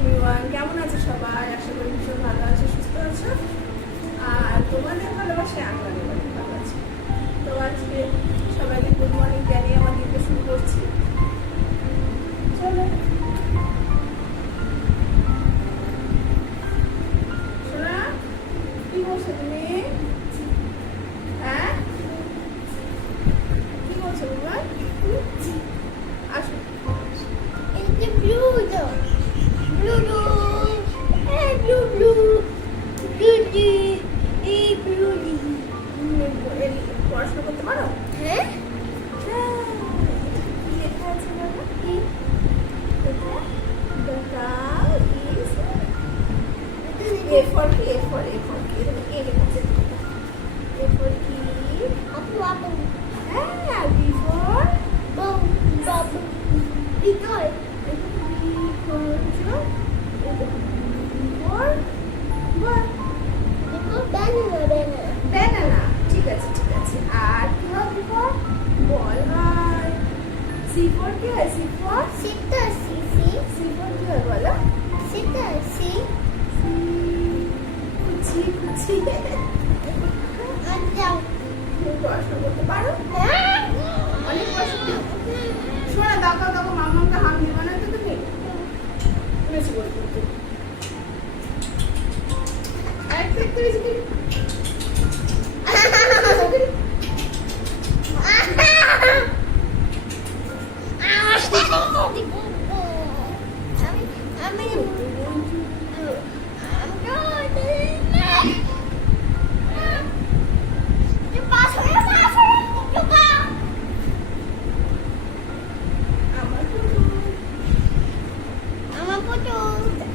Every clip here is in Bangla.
এভরিওয়ান, কেমন আছো সবাই? আশা করি ভীষণ ভালো আছো, সুস্থ আছো। আর তোমাদের ভালোবাসায় আমি অনেক অনেক ভালো আছি। তো আজকে সবাইকে গুড মর্নিং জানিয়ে আমার দিনটা শুরু করছি। চলো সোনা, কি বলছো তুমি? হ্যাঁ, কি বলছো বাবা? আসো। It's the blue though. Blue blue. Hey blue blue. Blue blue. Hey blue blue. পড়াশোনা করতে পারো? হ্যাঁ? কি লেখা আছে বাবা? কি? এটা? The cow is A for কি? A for এখানে A লেখা আছে। A for কি? আপু আপু. হ্যাঁ, B for Bow. Bow. Bitoy. B for job. B for ball. Ito banana. Banana. ঠিক আছে, ঠিক আছে। আর কি হবে B for ball হয়। C for কি হয়? C for Sita sisi. C for কি হয় বলো? Sita si. কুচি কুচি। Anjang. তুমি পড়াশোনা করতে পারো? অনেক পড়াশোনা। শোনা, দেখো দেখো মামাকে হাম দিবা না তো তুমি? বেশি করে করতে। একটু একটু বেশি করে।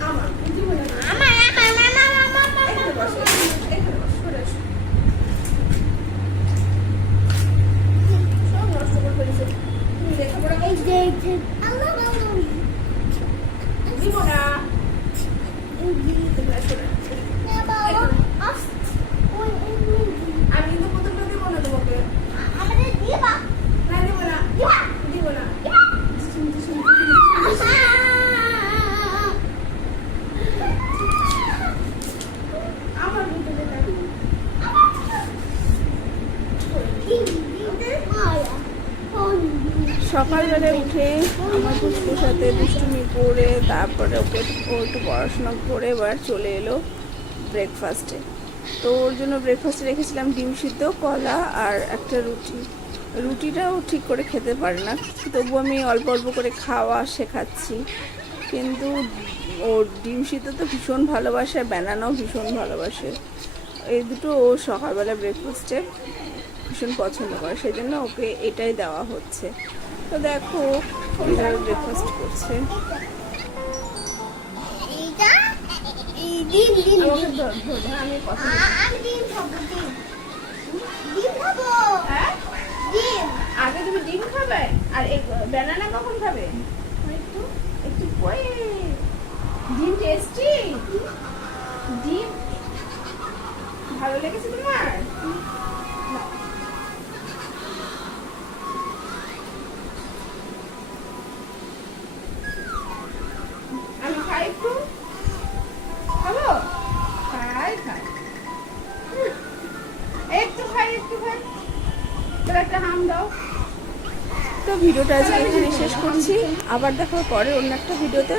আমার বুঝি বলে না। এখানে বসো, এখানে বসো, সরে এসো। সব নষ্ট করে ফেলেছো। তুমি লেখাপড়া করছো? দিব না। তোমরা সরে এসো। আমি কিন্তু প্রথমটা দিব না তোমাকে। না, দিব না, দিব না। আমার ভিতরে দেখো। সকালবেলায় উঠে আমার পুষ্পুর সাথে দুষ্টুমি করে তারপরে ওকে ও একটু পড়াশোনা করে এবার চলে এলো ব্রেকফাস্টে। তো ওর জন্য ব্রেকফাস্টে রেখেছিলাম ডিম সিদ্ধ, কলা আর একটা রুটি। রুটিটাও ঠিক করে খেতে পারে না, তবু আমি অল্প অল্প করে খাওয়া শেখাচ্ছি। কিন্তু ওর ডিম সিদ্ধ তো ভীষণ ভালোবাসে, ব্যানানাও ভীষণ ভালোবাসে। এই দুটো ও সকালবেলা ব্রেকফাস্টে ভীষণ পছন্দ করে, সেই জন্য ওকে এটাই দেওয়া হচ্ছে। তো দেখো কিভাবে ব্রেকফাস্ট করছে। আমাকে ধর, আমি কথা হ্যাঁ, আগে তুমি ডিম খাবে আর ব্যানানা কখন খাবে? একটু একটু পরে। ডিম টেস্টি, ডিম ভালো লেগেছে তোমার? আমি খাই একটু, খাবো? খাই খাই, একটু খাই একটু খাই। তোর একটা হাম দাও। তো ভিডিওটা আজকে এখানে শেষ করছি, আবার দেখা পরে অন্য একটা ভিডিওতে।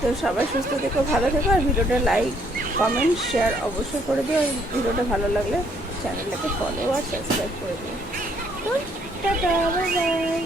তো সবাই সুস্থ থেকো, ভালো থেকো, আর ভিডিওটা লাইক কমেন্ট শেয়ার অবশ্যই করে দিও। আর ভিডিওটা ভালো লাগলে চ্যানেলটাকে ফলো আর সাবস্ক্রাইব করে দিও। তো টাটা, বাই বাই।